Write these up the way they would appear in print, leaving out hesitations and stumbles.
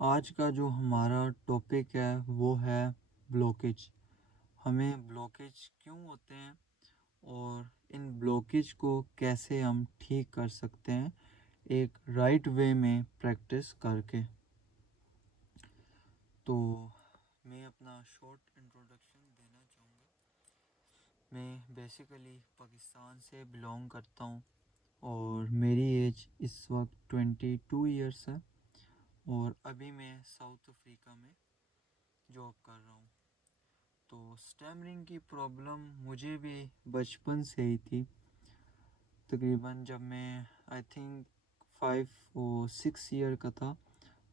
आज का जो हमारा टॉपिक है वो है ब्लॉकेज। हमें ब्लॉकेज क्यों होते हैं और इन ब्लॉकेज को कैसे हम ठीक कर सकते हैं एक राइट वे में प्रैक्टिस करके। तो मैं अपना शॉर्ट इंट्रोडक्शन देना चाहूँगा। मैं बेसिकली पाकिस्तान से बिलोंग करता हूँ और मेरी एज इस वक्त 22 ईयर्स है और अभी मैं साउथ अफ्रीका में जॉब कर रहा हूँ। तो स्टैमरिंग की प्रॉब्लम मुझे भी बचपन से ही थी। तकरीबन जब मैं आई थिंक 5 और 6 ईयर का था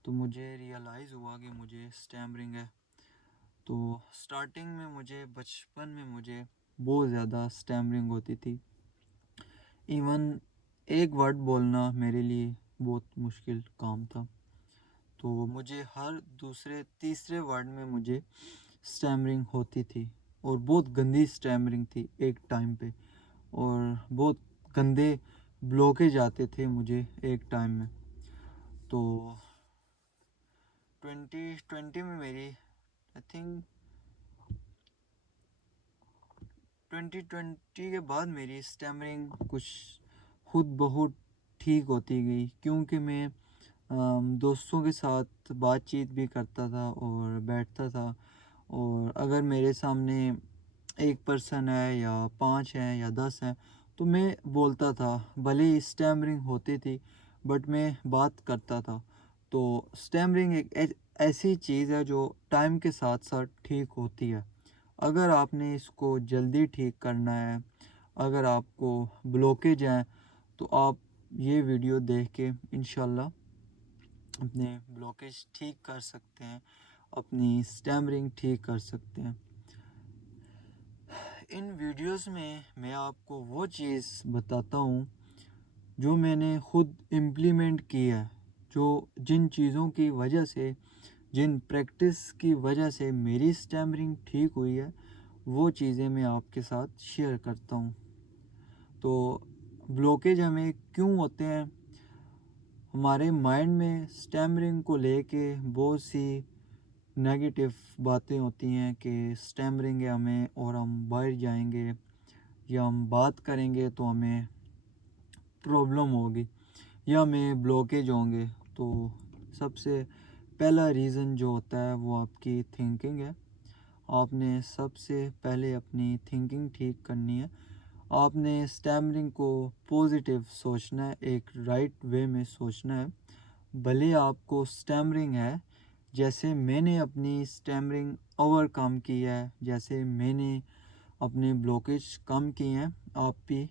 तो मुझे रियलाइज़ हुआ कि मुझे स्टैमरिंग है। तो स्टार्टिंग में मुझे बचपन में मुझे बहुत ज़्यादा स्टैमरिंग होती थी। इवन एक वर्ड बोलना मेरे लिए बहुत मुश्किल काम था। तो मुझे हर दूसरे तीसरे वर्ड में मुझे स्टैमरिंग होती थी और बहुत गंदी स्टैमरिंग थी एक टाइम पे। और बहुत गंदे ब्लॉकेज आते थे मुझे एक टाइम में। तो 2020 में मेरी आई थिंक 2020 के बाद मेरी स्टैमरिंग कुछ खुद बहुत ठीक होती गई, क्योंकि मैं दोस्तों के साथ बातचीत भी करता था और बैठता था। और अगर मेरे सामने एक पर्सन है या 5 हैं या 10 हैं तो मैं बोलता था, भले ही स्टैमरिंग होती थी बट मैं बात करता था। तो स्टैमरिंग एक ऐसी चीज़ है जो टाइम के साथ साथ ठीक होती है। अगर आपने इसको जल्दी ठीक करना है, अगर आपको ब्लॉकेज हैं, तो आप ये वीडियो देख के इंशाल्लाह अपने ब्लॉकेज ठीक कर सकते हैं, अपनी स्टैमरिंग ठीक कर सकते हैं। इन वीडियोस में मैं आपको वो चीज़ बताता हूँ जो मैंने खुद इम्प्लीमेंट की है, जो जिन चीज़ों की वजह से, जिन प्रैक्टिस की वजह से मेरी स्टैमरिंग ठीक हुई है, वो चीज़ें मैं आपके साथ शेयर करता हूँ। तो ब्लॉकेज हमें क्यों होते हैं? हमारे माइंड में स्टैमरिंग को लेके बहुत सी नेगेटिव बातें होती हैं कि स्टैमरिंग है हमें और हम बाहर जाएंगे या हम बात करेंगे तो हमें प्रॉब्लम होगी या हमें ब्लॉकेज होंगे। तो सबसे पहला रीज़न जो होता है वो आपकी थिंकिंग है। आपने सबसे पहले अपनी थिंकिंग ठीक करनी है। आपने स्टैमरिंग को पॉजिटिव सोचना है, एक राइट वे में सोचना है। भले आपको स्टैमरिंग है, जैसे मैंने अपनी स्टैमरिंग ओवरकम की है, जैसे मैंने अपने ब्लॉकेज कम किए हैं, आप भी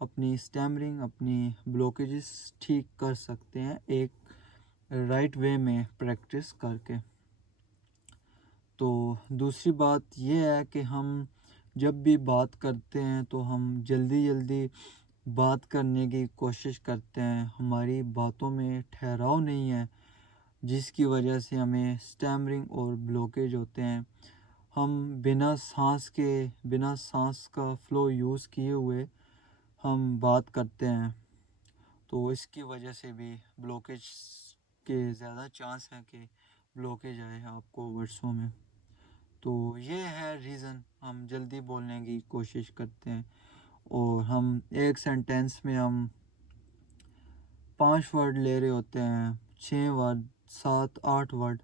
अपनी स्टैमरिंग, अपनी ब्लॉकेजेस ठीक कर सकते हैं एक राइट वे में प्रैक्टिस करके। तो दूसरी बात यह है कि हम जब भी बात करते हैं तो हम जल्दी जल्दी बात करने की कोशिश करते हैं, हमारी बातों में ठहराव नहीं है, जिसकी वजह से हमें स्टैमरिंग और ब्लॉकेज होते हैं। हम बिना सांस का फ़्लो यूज़ किए हुए हम बात करते हैं, तो इसकी वजह से भी ब्लॉकेज के ज़्यादा चांस हैं कि ब्लॉकेज आए आपको वर्ड्सों में। तो ये है रीज़न, हम जल्दी बोलने की कोशिश करते हैं और हम एक सेंटेंस में हम 5 वर्ड ले रहे होते हैं, 6 वर्ड, 7 8 वर्ड।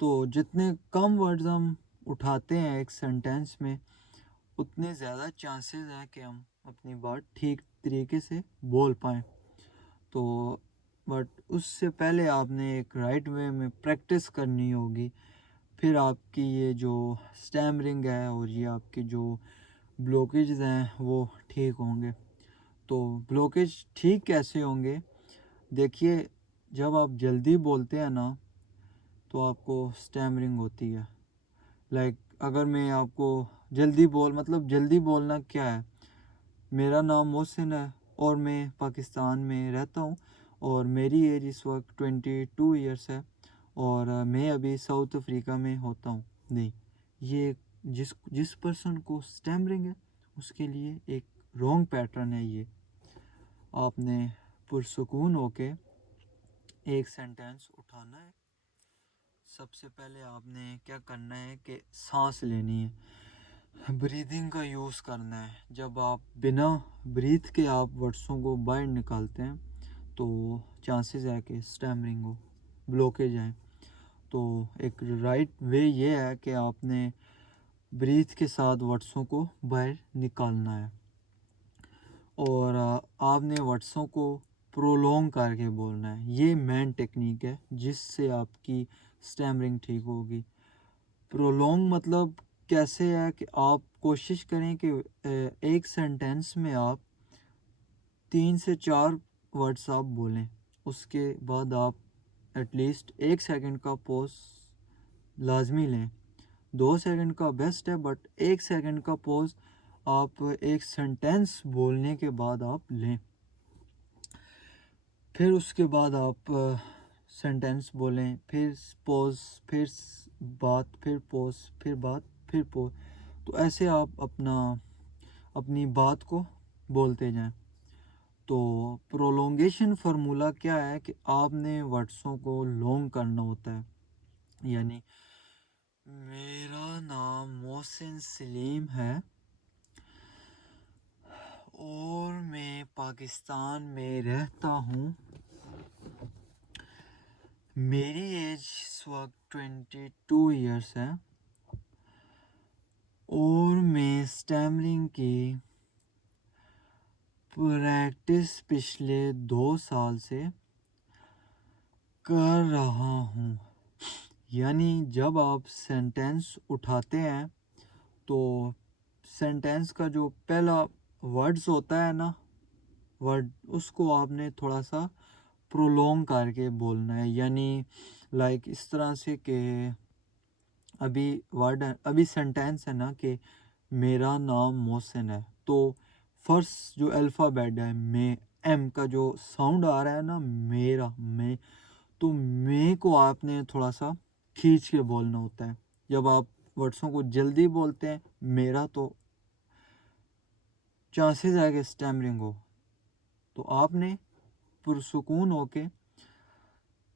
तो जितने कम वर्ड्स हम उठाते हैं एक सेंटेंस में, उतने ज़्यादा चांसेस हैं कि हम अपनी बात ठीक तरीके से बोल पाएँ। तो बट उससे पहले आपने एक राइट वे में प्रैक्टिस करनी होगी, फिर आपकी ये जो स्टैमरिंग है और ये आपके जो ब्लॉकेज हैं वो ठीक होंगे। तो ब्लॉकेज ठीक कैसे होंगे? देखिए, जब आप जल्दी बोलते हैं ना तो आपको स्टैमरिंग होती है। अगर मैं आपको जल्दी बोलना क्या है? मेरा नाम मोहसिन है और मैं पाकिस्तान में रहता हूँ और मेरी एज इस वक्त 22 ईयर्स है और मैं अभी साउथ अफ्रीका में होता हूँ। नहीं, ये जिस जिस पर्सन को स्टैमरिंग है उसके लिए एक रॉन्ग पैटर्न है ये। आपने पुरसुकून होके एक सेंटेंस उठाना है सबसे पहले आपने क्या करना है कि सांस लेनी है, ब्रीदिंग का यूज़ करना है। जब आप बिना ब्रीथ के आप वर्ड्सों को बाहर निकालते हैं तो चांसेस है कि स्टैमरिंग हो, ब्लॉकेज आए। तो एक राइट वे ये है कि आपने ब्रीथ के साथ वर्ड्सों को बाहर निकालना है और आपने वर्ड्सों को प्रोलोंग करके बोलना है। ये मेन टेक्निक है जिससे आपकी स्टैमरिंग ठीक होगी। प्रोलोंग मतलब कैसे है कि आप कोशिश करें कि एक सेंटेंस में आप 3 से 4 वर्ड्स आप बोलें, उसके बाद आप एटलीस्ट 1 सेकंड का पॉज लाजमी लें। 2 सेकंड का बेस्ट है बट 1 सेकंड का पॉज आप एक सेंटेंस बोलने के बाद आप लें। फिर उसके बाद आप सेंटेंस बोलें, फिर पॉज, फिर बात, फिर पॉज, फिर बात, फिर पॉज। तो ऐसे आप अपनी बात को बोलते जाएं। तो प्रोलोंगेशन फार्मूला क्या है कि आपने वर्ड्सों को लॉन्ग करना होता है। यानी मेरा नाम मोहसिन सलीम है और मैं पाकिस्तान में रहता हूँ। मेरी एज इस वक्त 22 ईयर्स है और मैं स्टैमरिंग की प्रैक्टिस पिछले 2 साल से कर रहा हूँ। यानी जब आप सेंटेंस उठाते हैं तो सेंटेंस का जो पहला वर्ड्स होता है ना, वर्ड, उसको आपने थोड़ा सा प्रोलोंग करके बोलना है। यानी लाइक इस तरह से कि अभी वर्ड है, अभी सेंटेंस है ना कि मेरा नाम मोहसिन है, तो फर्स्ट जो अल्फ़ाबेट है में एम का जो साउंड आ रहा है ना, मेरा में, तो मे को आपने थोड़ा सा खींच के बोलना होता है। जब आप वर्ड्सों को जल्दी बोलते हैं मेरा, तो चांसेस है कि स्टैमरिंग हो। तो आपने पुरसुकून होके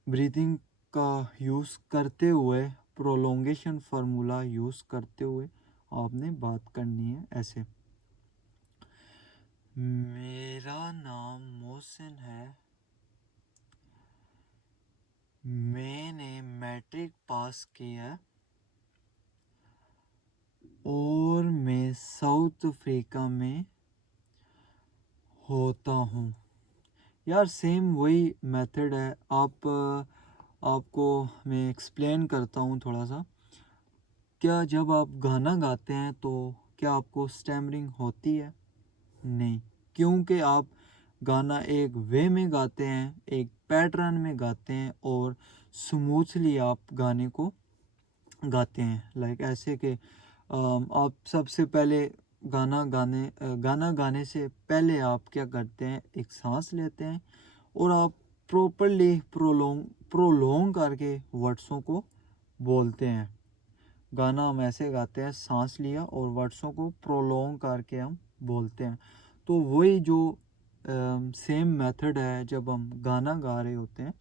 ब्रीदिंग का यूज़ करते हुए, प्रोलोंगेशन फार्मूला यूज़ करते हुए आपने बात करनी है ऐसे। मेरा नाम मोहसिन है, मैंने मैट्रिक पास किया और मैं साउथ अफ्रीका में होता हूँ। यार सेम वही मेथड है। आपको मैं एक्सप्लेन करता हूँ थोड़ा सा। क्या जब आप गाना गाते हैं तो क्या आपको स्टैमरिंग होती है? नहीं, क्योंकि आप गाना एक वे में गाते हैं, एक पैटर्न में गाते हैं और स्मूथली आप गाने को गाते हैं। लाइक ऐसे कि आप सबसे पहले गाना गाने से पहले आप क्या करते हैं, एक सांस लेते हैं और आप प्रॉपरली प्रोलोंग करके वर्ड्सों को बोलते हैं। गाना हम ऐसे गाते हैं, सांस लिया और वर्ड्सों को प्रोलोंग करके हम बोलते हैं। तो वही जो सेम मेथड है जब हम गाना गा रहे होते हैं,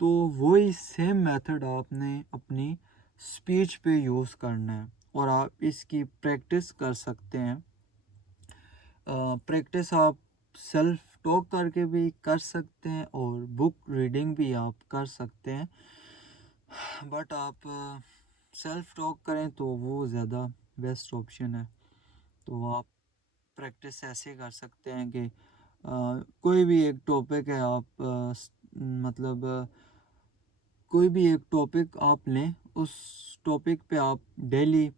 तो वही सेम मेथड आपने अपनी स्पीच पे यूज़ करना है और आप इसकी प्रैक्टिस कर सकते हैं। प्रैक्टिस आप सेल्फ टॉक करके भी कर सकते हैं और बुक रीडिंग भी आप कर सकते हैं। बट आप सेल्फ टॉक करें तो वो ज़्यादा बेस्ट ऑप्शन है। तो आप प्रैक्टिस ऐसे कर सकते हैं कि कोई भी एक टॉपिक है, आप मतलब कोई भी एक टॉपिक आप लें, उस टॉपिक पे आप डेली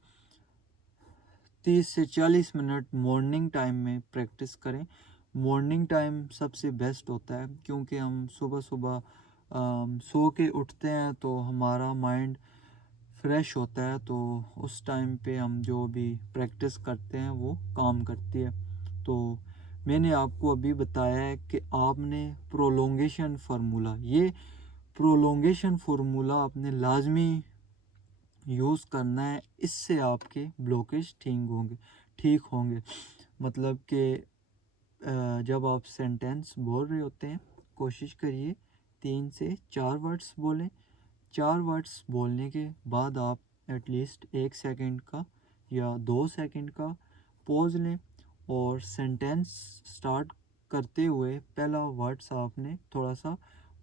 30 से 40 मिनट मॉर्निंग टाइम में प्रैक्टिस करें। मॉर्निंग टाइम सबसे बेस्ट होता है क्योंकि हम सुबह सुबह सो के उठते हैं तो हमारा माइंड फ्रेश होता है, तो उस टाइम पे हम जो भी प्रैक्टिस करते हैं वो काम करती है। तो मैंने आपको अभी बताया है कि आपने प्रोलोंगेशन फार्मूला, ये प्रोलोंगेशन फार्मूला आपने लाजमी यूज़ करना है, इससे आपके ब्लॉकेज ठीक होंगे। मतलब कि जब आप सेंटेंस बोल रहे होते हैं, कोशिश करिए 3 से 4 वर्ड्स बोलें। 4 वर्ड्स बोलने के बाद आप एटलीस्ट 1 सेकंड का या 2 सेकंड का पॉज लें और सेंटेंस स्टार्ट करते हुए पहला वर्ड्स आपने थोड़ा सा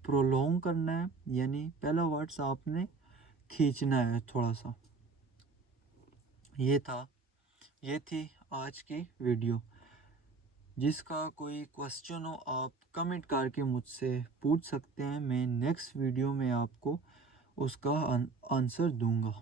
प्रोलॉन्ग करना है, यानी पहला वर्ड्स आपने खींचना है थोड़ा सा। ये थी आज की वीडियो। जिसका कोई क्वेश्चन हो आप कमेंट करके मुझसे पूछ सकते हैं, मैं नेक्स्ट वीडियो में आपको उसका आंसर दूंगा।